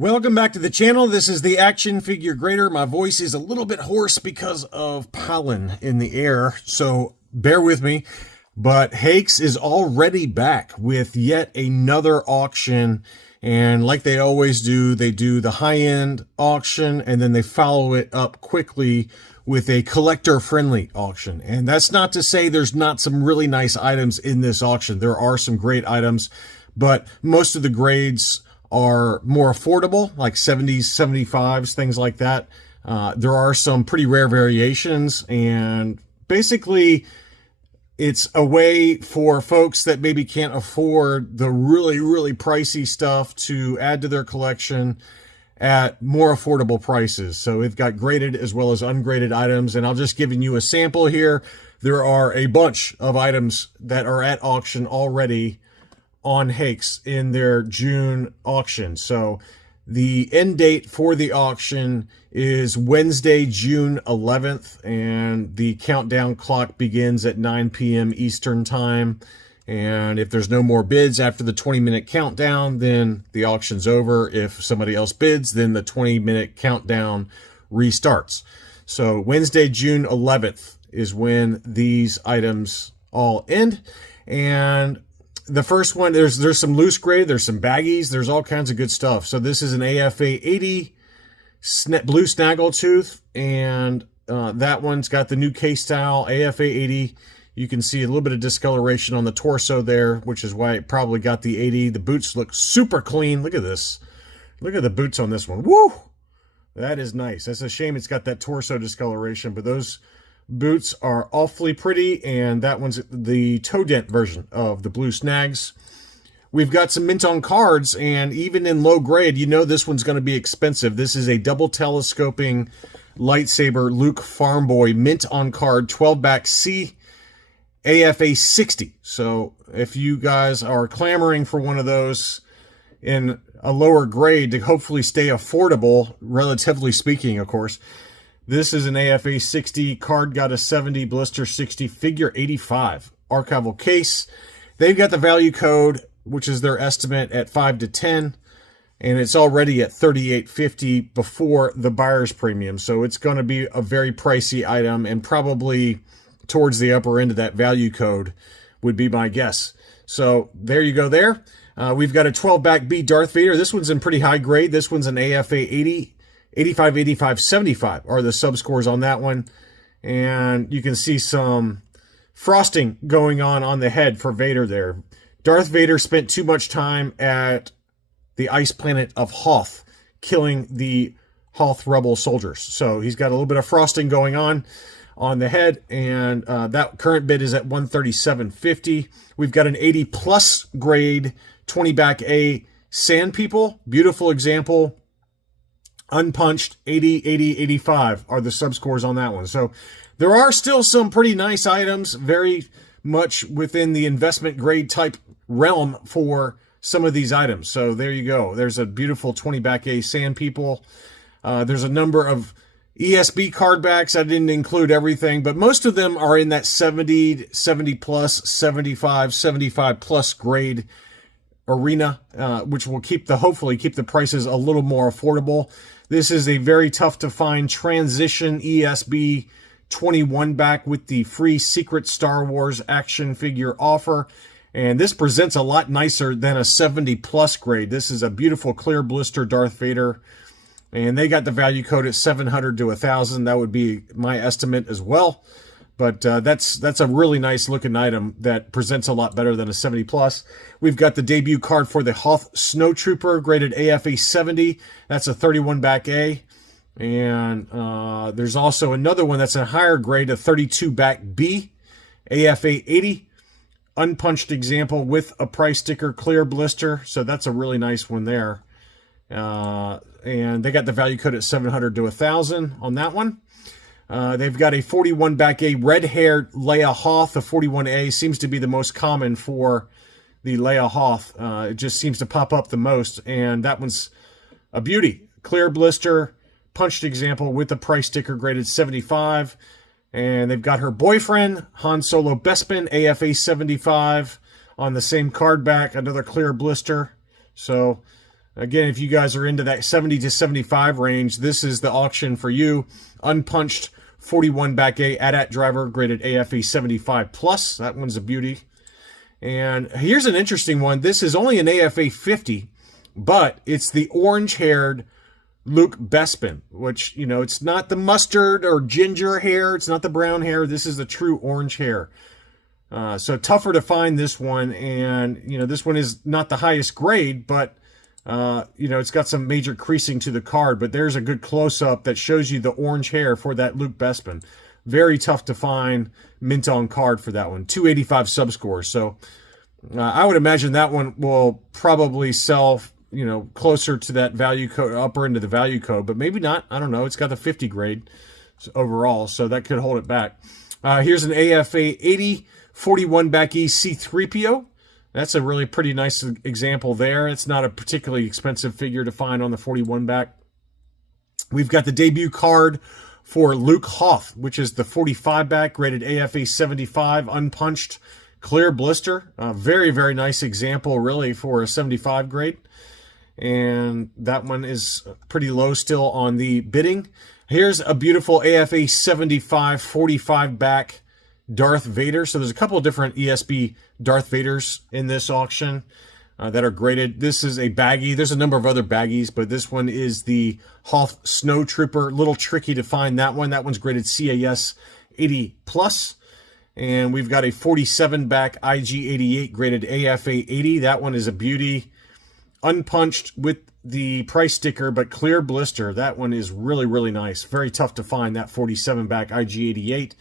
Welcome back to the channel. This is the Action Figure Grader. My voice is a little bit hoarse because of pollen in the air, so bear with me. But Hakes is already back with yet another auction, and like they always do, they do the high-end auction and then they follow it up quickly with a collector-friendly auction. And that's not to say there's not some really nice items in this auction. There are some great items, but most of the grades are more affordable, like 70s, 75s, things like that. There are some pretty rare variations, and basically it's a way for folks that maybe can't afford the really pricey stuff to add to their collection at more affordable prices. So we've got graded as well as ungraded items, and I'll just giving you a sample here. There are a bunch of items that are at auction already on Hakes in their June auction. So the end date for the auction is Wednesday, June 11th, and the countdown clock begins at 9 p.m. Eastern time. And if there's no more bids after the 20-minute countdown, then the auction's over. If somebody else bids, then the 20-minute countdown restarts. So Wednesday, June 11th is when these items all end. And the first one, there's some loose grade, there's some baggies, there's all kinds of good stuff. So this is an AFA 80 blue snaggletooth, and that one's got the new case style AFA 80. You can see a little bit of discoloration on the torso there, which is why it probably got the 80. The boots look super clean. Look at this. Look at the boots on this one. Woo! That is nice. That's a shame it's got that torso discoloration, but those boots are awfully pretty, and that one's the toe dent version of the blue snags. We've got some mint on cards, and even in low grade, you know this one's going to be expensive. This is a double telescoping lightsaber Luke Farm Boy mint on card 12-back C AFA 60. So if you guys are clamoring for one of those in a lower grade to hopefully stay affordable, relatively speaking, of course, this is an AFA 60, card got a 70, blister 60, figure 85, archival case. They've got the value code, which is their estimate, at 5 to 10, and it's already at $38.50 before the buyer's premium. So it's going to be a very pricey item, and probably towards the upper end of that value code would be my guess. So there you go there. We've got a 12-back B Darth Vader. This one's in pretty high grade. This one's an AFA 80. 85, 85, 75 are the sub-scores on that one. And you can see some frosting going on the head for Vader there. Darth Vader spent too much time at the ice planet of Hoth, killing the Hoth rebel soldiers. So he's got a little bit of frosting going on the head, and that current bid is at $137.50. We've got an 80 plus grade 20-back A Sand People. Beautiful example. Unpunched, 80, 80, 85 are the sub-scores on that one. So there are still some pretty nice items, very much within the investment grade type realm for some of these items. So there you go. There's a beautiful 20-back A Sand People. There's a number of ESB card backs. I didn't include everything, but most of them are in that 70, 70 plus, 75, 75 plus grade arena, which will hopefully keep the prices a little more affordable. This is a very tough to find transition ESB 21 back with the free Secret Star Wars action figure offer. And this presents a lot nicer than a 70 plus grade. This is a beautiful clear blister Darth Vader. And they got the value code at 700 to 1,000. That would be my estimate as well. But that's a really nice looking item that presents a lot better than a 70 plus. We've got the debut card for the Hoth Snowtrooper, graded AFA 70. That's a 31-back A. And there's also another one that's a higher grade, a 32-back B, AFA 80. Unpunched example with a price sticker, clear blister. So that's a really nice one there. And they got the value code at 700 to 1,000 on that one. They've got a 41-back A red-haired Leia Hoth. The 41A seems to be the most common for the Leia Hoth. It just seems to pop up the most, and that one's a beauty. Clear blister, punched example with the price sticker graded 75. And they've got her boyfriend, Han Solo Bespin, AFA 75, on the same card back, another clear blister. So Again, if you guys are into that 70 to 75 range, this is the auction for you. Unpunched 41 back A AT-AT driver, graded AFE 75 plus. That one's a beauty. And here's an interesting one. This is only an AFA 50, but it's the orange-haired Luke Bespin, which, you know, it's not the mustard or ginger hair. It's not the brown hair. This is the true orange hair. So tougher to find this one. And, you know, this one is not the highest grade, but, you know, it's got some major creasing to the card. But there's a good close-up that shows you the orange hair for that Luke Bespin. Very tough to find mint on card for that one. 285 subscore. So I would imagine that one will probably sell, you know, closer to that value code, upper end of the value code, but maybe not. I don't know. It's got the 50 grade overall, so that could hold it back. Here's an AFA 80 41 back E C3PO. That's a really pretty nice example there. It's not a particularly expensive figure to find on the 41 back. We've got the debut card for Luke Hoth, which is the 45 back, rated AFA 75, unpunched, clear blister. Very, very nice example, really, for a 75 grade. And that one is pretty low still on the bidding. Here's a beautiful AFA 75, 45 back Darth Vader. So there's a couple of different ESB Darth Vaders in this auction that are graded. This is a baggie. There's a number of other baggies, but this one is the Hoth Snow Trooper. A little tricky to find that one. That one's graded CAS 80 plus. And we've got a 47 back IG 88 graded AFA 80. That one is a beauty. Unpunched with the price sticker, but clear blister. That one is really, really nice. Very tough to find, that 47 back IG 88.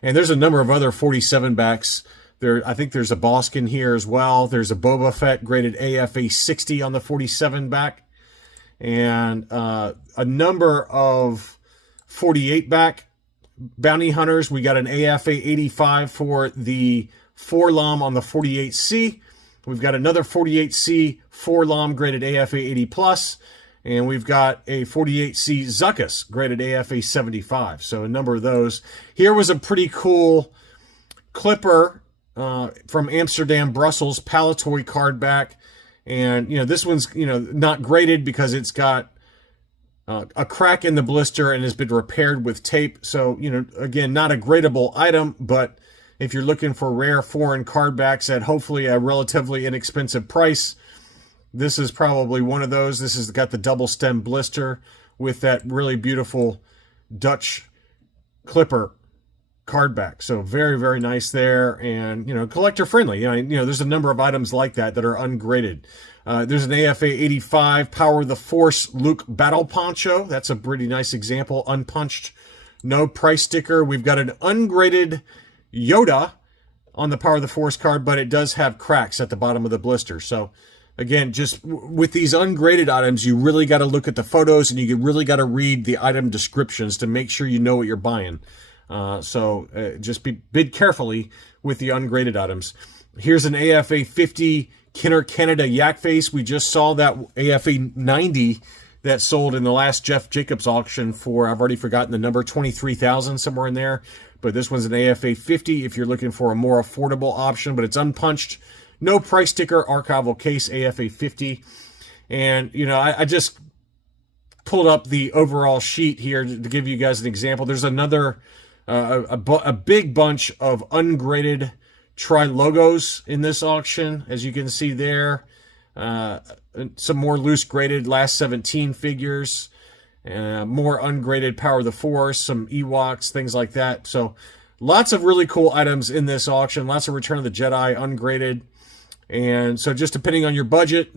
And there's a number of other 47 backs. I think there's a Boskin here as well. There's a Boba Fett graded AFA 60 on the 47 back. And a number of 48 back bounty hunters. We got an AFA 85 for the 4-LOM on the 48C. We've got another 48C 4-LOM graded AFA 80 plus. And we've got a 48C Zuckus graded AFA 75. So a number of those. Here was a pretty cool Clipper from Amsterdam, Brussels, Palatoy card back. And, you know, this one's, you know, not graded because it's got a crack in the blister and has been repaired with tape. So, you know, again, not a gradable item, but if you're looking for rare foreign card backs at hopefully a relatively inexpensive price, this is probably one of those. This has got the double stem blister with that really beautiful Dutch Clipper card back. So very, very nice there, and, you know, collector friendly. You know, there's a number of items like that that are ungraded. There's an AFA 85 Power of the Force Luke Battle Poncho. That's a pretty nice example. Unpunched, no price sticker. We've got an ungraded Yoda on the Power of the Force card, but it does have cracks at the bottom of the blister. So again, just with these ungraded items, you really got to look at the photos and you really got to read the item descriptions to make sure you know what you're buying. Just bid carefully with the ungraded items. Here's an AFA 50 Kenner Canada Yak Face. We just saw that AFA 90 that sold in the last Jeff Jacobs auction for, I've already forgotten the number, 23,000, somewhere in there. But this one's an AFA 50 if you're looking for a more affordable option, but it's unpunched. No price sticker, archival case, AFA 50. And, you know, I just pulled up the overall sheet here to give you guys an example. There's another, a big bunch of ungraded tri-logos in this auction, as you can see there. Some more loose graded last 17 figures. More ungraded Power of the Force, some Ewoks, things like that. So lots of really cool items in this auction. Lots of Return of the Jedi ungraded. And so just depending on your budget,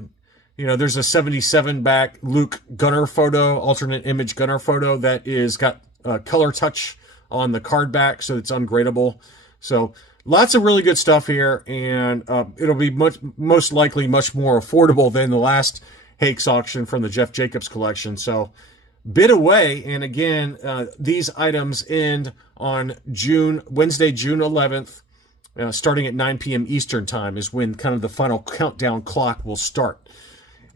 you know, there's a 77 back Luke Gunner photo, alternate image Gunner photo that is got color touch on the card back, so it's ungradable. So lots of really good stuff here, and it'll be most likely much more affordable than the last Hakes auction from the Jeff Jacobs collection. So bid away, and again, these items end on Wednesday, June 11th. Starting at 9 p.m. Eastern time is when kind of the final countdown clock will start.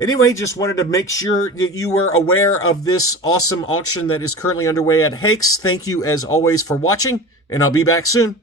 Anyway, just wanted to make sure that you were aware of this awesome auction that is currently underway at Hakes. Thank you, as always, for watching, and I'll be back soon.